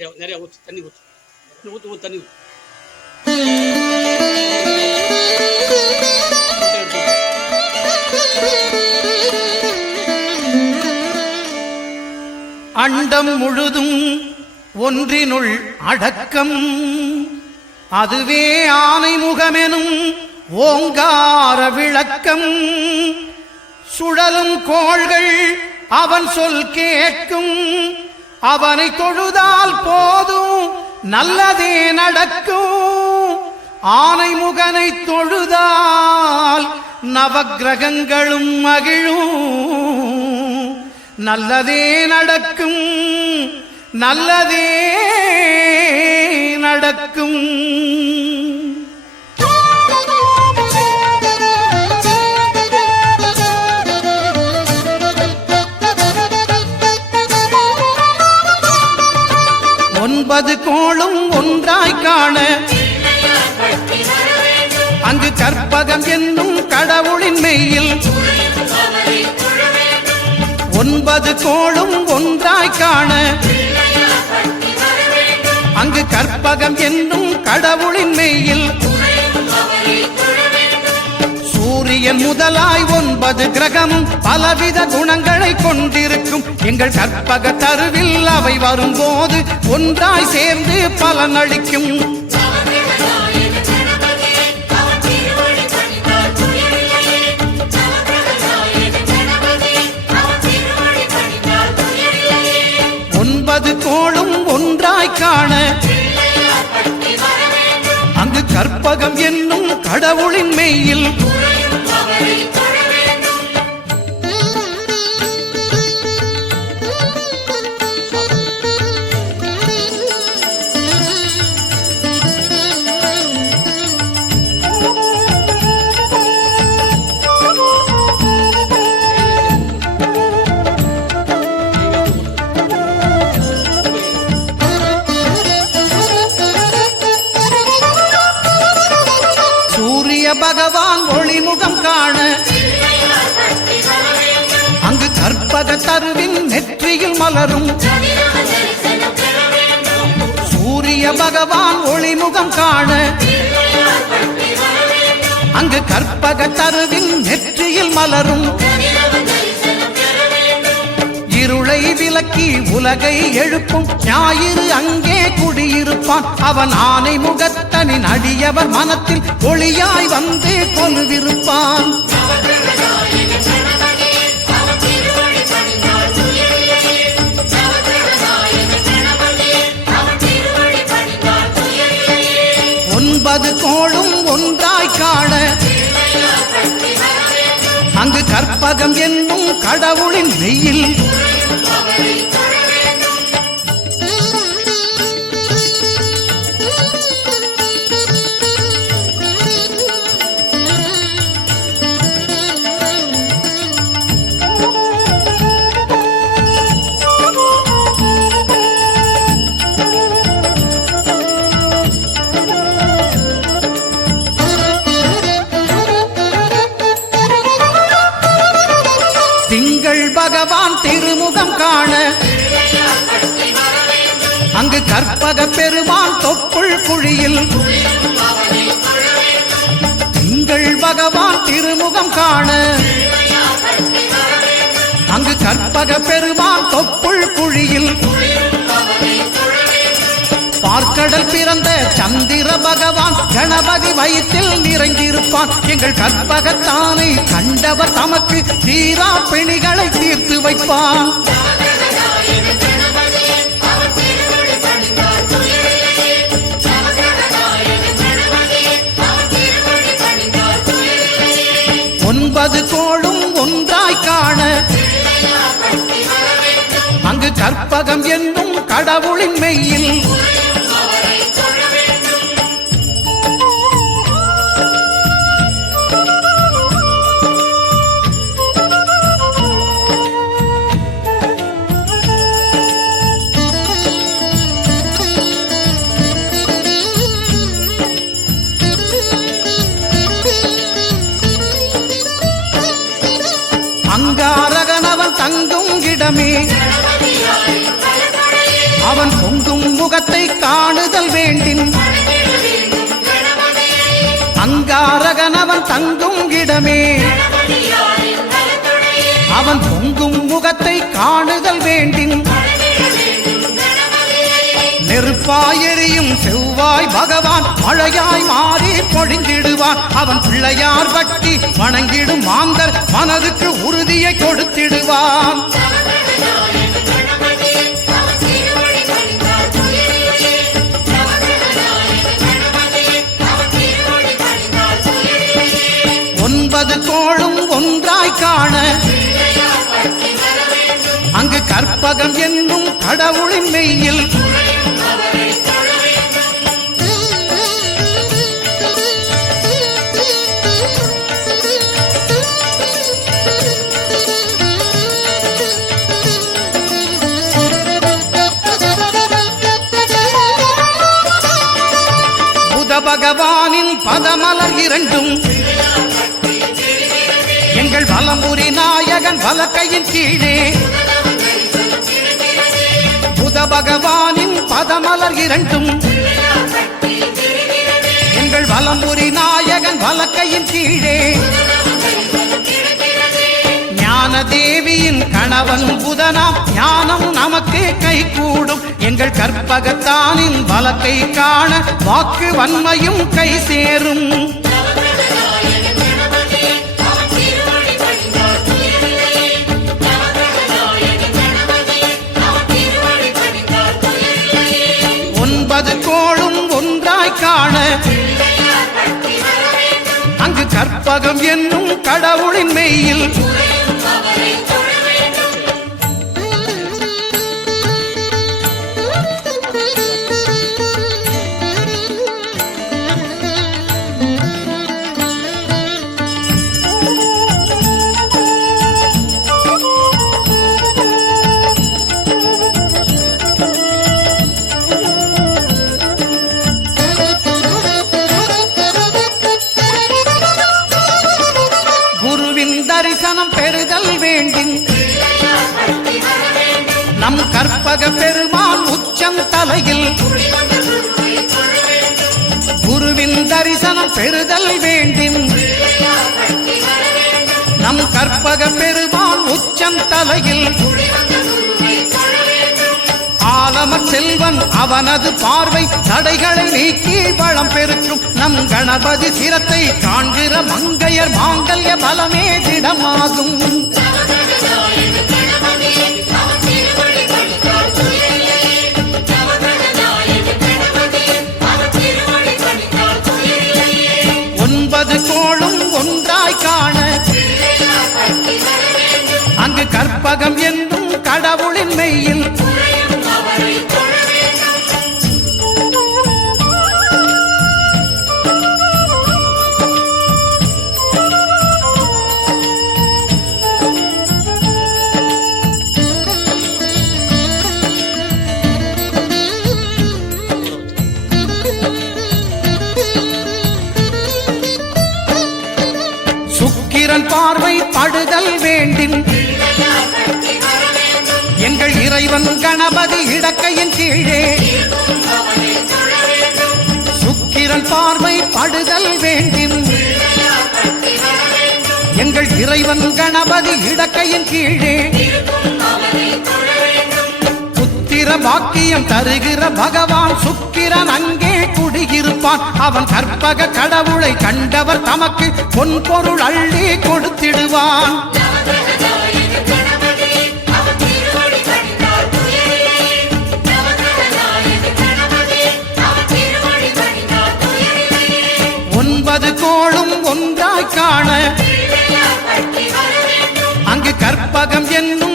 நிறைய ஊற்று, தண்ணி ஊற்று, ஊற்று ஊற்று, தண்ணி ஊற்று. அண்டம் முழுதும் ஒன்றினுள் அடக்கம், அதுவே ஆனை முகமெனும் ஓங்கார விளக்கம். சுழலும் கோள்கள் அவன் சொல் கேட்கும், அவனை தொழுதால் போதும் நல்லதே நடக்கும். ஆனை முகனை தொழுதால் நவக்கிரகங்களும் மகிழும். நல்லதே நடக்கும், நல்லதே நடக்கும். ஒன்பது கோளும் ஒன்றாய் காண அங்கு கற்பகம் என்னும் கடவுளின் மெய்யில். ஒன்பது கோளும் ஒன்றாய் காண அங்கு கற்பகம் என்னும் கடவுளின் மெய்யில். சூரியன் முதலாய் 9 கிரகமும் பலவித குணங்களை கொண்டிருக்கும். எங்கள் கற்பக தருவில் அவை வரும்போது ஒன்றாய் சேர்ந்து பலனளிக்கும். கோளும் ஒன்றாய் காண அங்கு கற்பகம் என்னும் கடவுளின் மெய்யில். பகவான் ஒளிமுகம் காண அங்கு கற்பக தருவின் நெற்றியில் மலரும். சூரிய பகவான் ஒளிமுகம் காண அங்கு கற்பக தருவின் நெற்றியில் மலரும். இருளை விலக்கி உலகை எழுப்பும் ஞாயிறு அங்கே குடியிருப்பான். அவன் ஆனை முகத்தனின் அடியவர் மனத்தில் ஒளியாய் வந்து கொலுவிருப்பான். ஒன்பது கோளும் ஒன்றாய் காண அங்கு கற்பகம் என்னும் கடவுளின் மெய்யில். பகவான் திருமுகம் காண அங்கு கற்பக பெருமான் தொப்புள் குழியில். திங்கள் பகவான் திருமுகம் காண அங்கு கற்பக பெருமான் தொப்புள் குழியில். பார்க்கடல் பிறந்த சந்திர பகவான் கணபதி வயிற்றில் நிறைந்திருப்பான். எங்கள் கற்பகத்தானை கண்டவர் தமக்கு தீரா பிணிகளை தீர்த்து வைப்பான். ஒன்பது கோளும் ஒன்றாய் காண அங்கு கற்பகம் என்னும் கடவுளின் மெய்யில். அங்காரகனவன் தங்கும் இடமே அவன் பொங்கும் முகத்தை காணுதல் வேண்டின் அங்காரகன் அவன் தங்கும் இடமே அவன் பொங்கும் முகத்தை காணுதல் வேண்டின் நெருப்பாய் எரியும் செவ்வாய் பகவான் மழையாய் மாறி பொழிந்திடுவான் அவன் பிள்ளையார் பக்தி வணங்கிடும் மாந்தர் மனதுக்கு உறுதியை கொடுத்திடுவான் ஒன்பது கோளும் ஒன்றாய் காண அங்கு கற்பகம் என்னும் கடவுளின் மெய்யில் புத பகவானின் பதமலர் இரண்டும் எங்கள் வலம்புரி நாயகன் வலக்கையின் கீழே புத பகவானின் பதமலர் இரண்டும் எங்கள் வலம்புரி நாயகன் வலக்கையின் கீழே ஞான தேவியின் கணவன் புதனாம் ஞானம் நமக்கு கை கூடும் எங்கள் கற்பகத்தானின் வலக்கை காண வாக்கு வன்மையும் கை சேரும் ஒன்பது கோளும் ஒன்றாய் காண அங்கு கற்பகம் என்னும் கடவுளின் மெய்யில் தரிசனம் பெறுதல் வேண்டின் நம் கற்பக பெருமான் உச்சம் தலையில் குருவின் தரிசனம் பெறுதல் வேண்டின் நம் கற்பக பெருமான் உச்சம் தலையில் ஆலமர் செல்வன் அவனது பார்வை தடைகளை நீக்கி வளம் பெருக்கும் நம் கணபதி சிரத்தை காண்கிற மங்கையர் மாங்கல்ய பலமே திடமாகும் ஒன்பது கோளும் ஒன்றாய் காண அங்கு கற்பகம் என்னும் கடவுளின் மெய்யில் சுக்கிரன் பார்வை படுதல் வேண்டின் எங்கள் இறைவன் கணபதி இடக்கையின் கீழே சுக்கிரன் பார்வை படுதல் வேண்டின் எங்கள் இறைவன் கணபதி இடக்கையின் கீழே புத்திர பாக்கியம் தருகிற பகவான் சுக்கிரன் அங்கே குடியிருப்பான் அவன் கற்பக கடவுளை கண்டவர் தமக்கு பொன் பொருள் அள்ளி கொடுத்திடுவான் ஒன்பது கோளும் ஒன்றாய் காண அங்கு கற்பகம் என்னும்